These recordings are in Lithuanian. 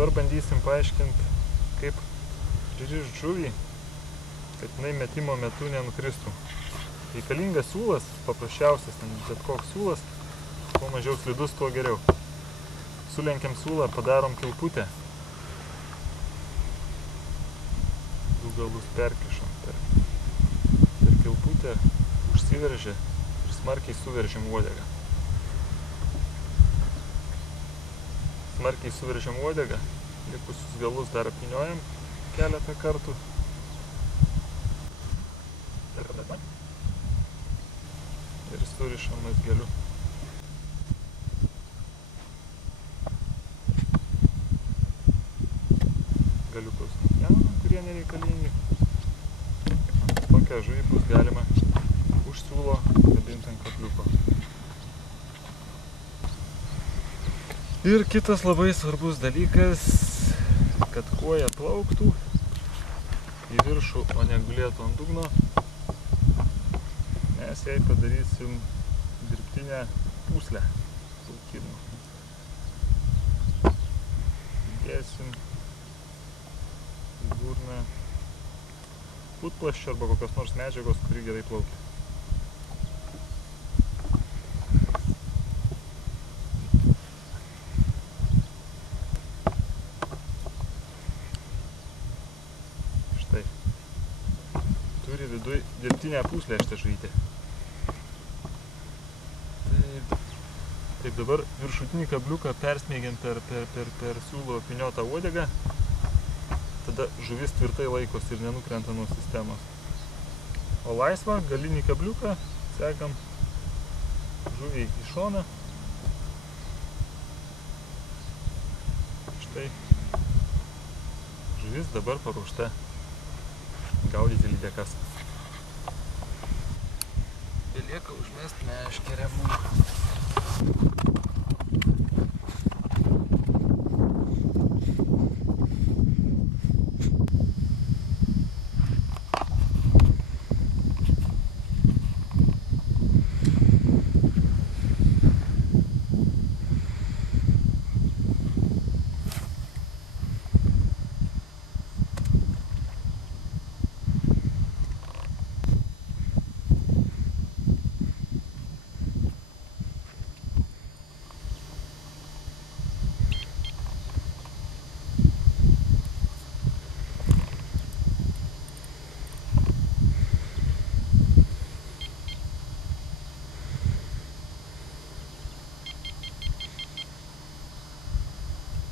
Dabar bandysim paaiškinti, kaip pririšt žuvį, kad jinai metimo metu nenukristų. Reikalingas siūlas, paprasčiausias, bet koks siūlas, kuo mažiau slidus, tuo geriau. Sulenkiam siūlą, padarom kilputę. Du galus perkišam per kilputę, užsiveržia ir smarkiai suveržiam uodegą. Smarkiai suveržiam uodegą, likusius galus dar apvyniojam keletą kartų. Ir surišam mazgeliu. Galiukus nupjaunam, kurie nereikalingi. Tokią žuvį bus galima už siūlo kabinti ant kabliuko. Ir kitas labai svarbus dalykas, kad koja plauktų į viršų, o negulėtų ant dugno. Mes jai padarysim dirbtinę pūslę plaukimo. Įdėsim į burną putplasčio arba kokios nors medžiagos, kuri gerai plaukia. Štai. Turi viduj dirbtinę pūslę šitą žuvytę. Taip, dabar viršutinį kabliuką persmeigiam per siūlo apvyniotą uodegą. Tada žuvis tvirtai laikosi ir nenukrenta nuo sistemos. O laisvą galinį kabliuką segam žuvį į šoną. Štai. Žuvis dabar paruošta gaudyti lydekas. Belieka užmest meškerę.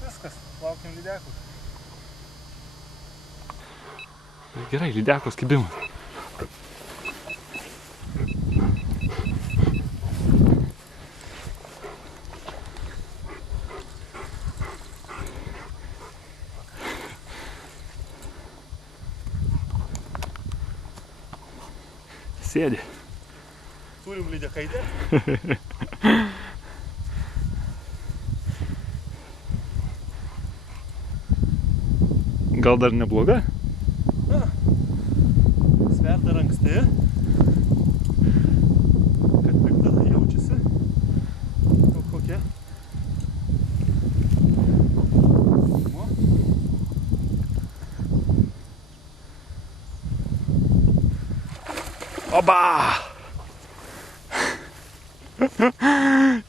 Viskas, laukiam lydekų. Gerai, lydekos kibimas. Sėdi. Turim lydekaitę. Gal dar nebloga? Na, svert dar anksti. Kad tik tada jaučiasi. Kokia. Oba!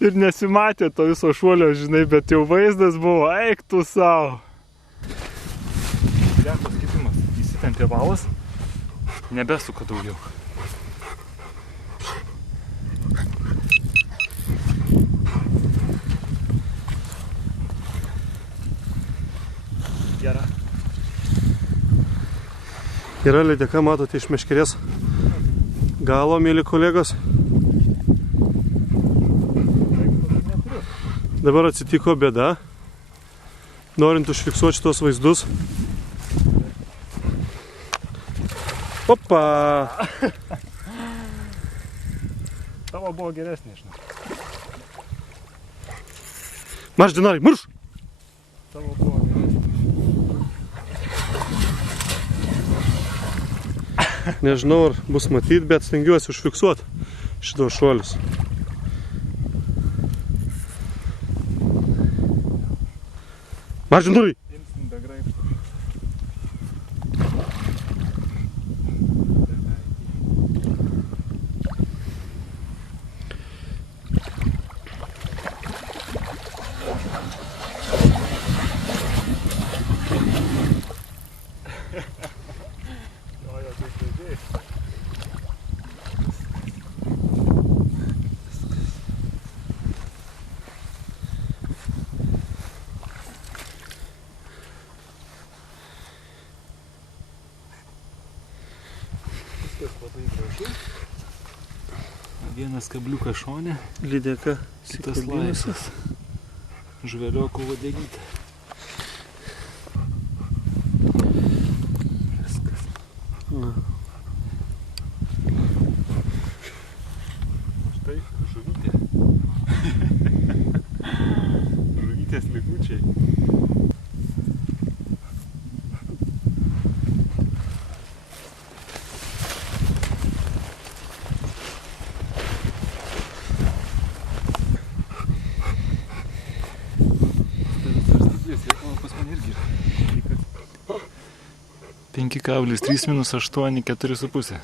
Ir nesimatė to viso šuolio, žinai, bet jau vaizdas buvo, eik tu sau. Lydekos kibimas. Įsitempė valas, nebesuka daugiau. Gera. Yra lydeka, matote, iš meškerės galo, mėly kolegos. Dabar atsitiko bėda. Norint užfiksuoti šitos vaizdus. Opa! Tavo buvo geresnė, žinai. Marš, Dinarai, marš! Tavo buvo geresnė. Nežinau, ar bus matyti, bet stengiuosi užfiksuoti šitos šuolius. Marš, Dinarai! Vienas kabliukas šone, Lydeka. kitas laisvas. Žveliokų uodegytė. Viskas. Na. Štai žuvytė. Žuvytės likučiai. Pas mane irgi yra. 5,3 - 8, 4,5.